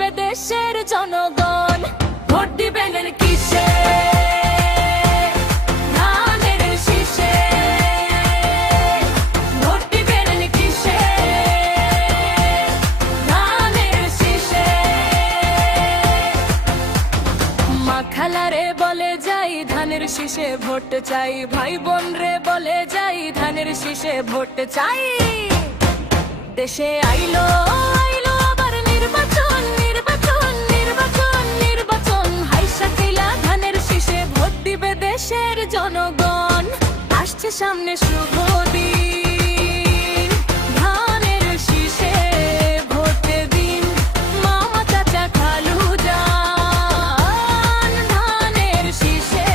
দিবে দেশের জনগণ। ভোট দিবেন কিসে? ধানের শীষে। ভোট দিবেন কিসে? ধানের শীষে। মা খালারে বলে যাই ধানের শীষে ভোট চাই, ভাই বোন রে বলে যাই ধানের শীষে ভোট চাই। দেশে আইলো আইলো আবার নির্বাচন, নির্বাচন, নির্বাচন, নির্বাচন। হাইসা খেলা ধানের শীষে ভোট দিবে দেশের জনগণ। আসছে সামনে শুভ দিন, ধানের শীষে ভোট দিন। মামা চাচা খালু যান, ধানের শীষে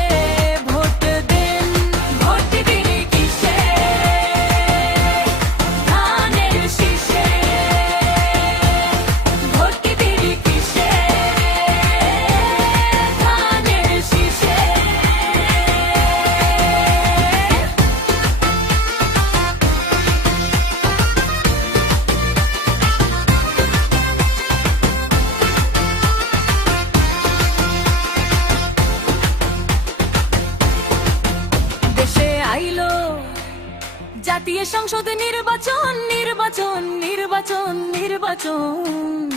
ভোট দিন। ভোট দিবেন কিসে? ধানের শীষে। ভোট দিবেন কিসে? ধানের শীষে। দেশে আইলো জাতীয় সংসদ নির্বাচন, নির্বাচন, নির্বাচন, নির্বাচন।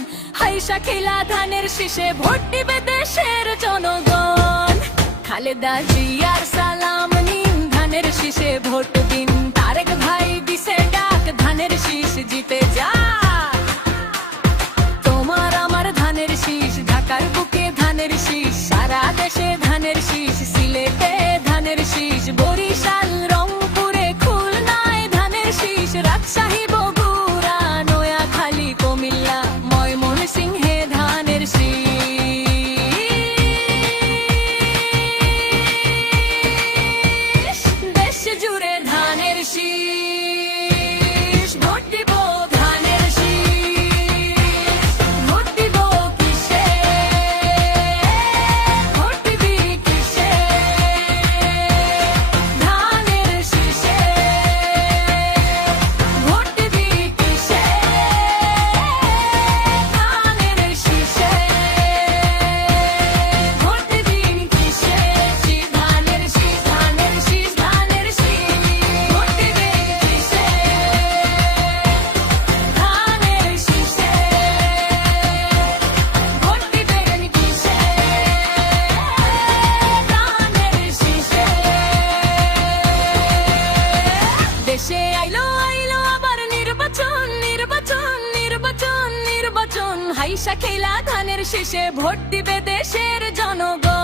হাইসা খেলা ধানের শীষে ভোট দিবে দেশের জনগণ। খালেদা জিয়ার সালাম নিন, ধানের শীষে ভোট দিন। তারেক ভাই দিছে ডাক, ধানের শীষ জিতে যা। তোমার আমার ধানের শীষ, ঢাকার বুকে ধানের শীষ, সারা দেশে ধানের শীষ। সিলেটে ধানের শীষ, বরিশাল রংপুরে খুলনায় ধানের শীষ। রাজশাহী বগুড়া নোয়াখালী কুমিল্লা ময়মনসিংহে ধানের শীষ। দেশ জুড়ে ধানের শীষ। ভোট দিব ধানের শীষ। ভোট দিব কিসে? ভোট দিবি কিসে? ধানের শীষে। ভোট দিবি কিসে? ধানের শীষে। ভোট দিবি কিসে? ধানের শীষ, ধানের শীষ, ধানের শীষ। ভোট দিবি কিসে? ধানের শীষে। ভোট দিবেন কিসে? ধানের শীষে। দেশে আইলো আইলো আবার নির্বাচন, নির্বাচন, নির্বাচন, নির্বাচন। হাইসা খেলা ধানের শীষে ভোট দিবে দেশের জনগণ।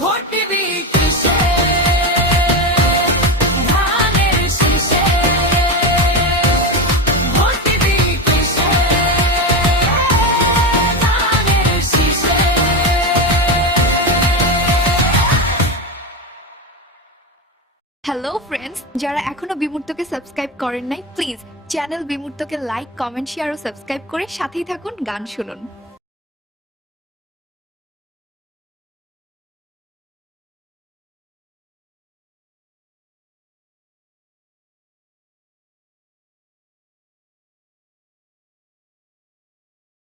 ভোট দিবি কিসে? ধানের শীষে। ভোট দিবি কিসে? ধানের শীষে। হ্যালো ফ্রেন্ডস, যারা এখনো বিমূর্তকে সাবস্ক্রাইব করেন নাই, প্লিজ চ্যানেল বিমূর্তকে লাইক, কমেন্ট, শেয়ার ও সাবস্ক্রাইব করে সাথেই থাকুন, গান শুনুন।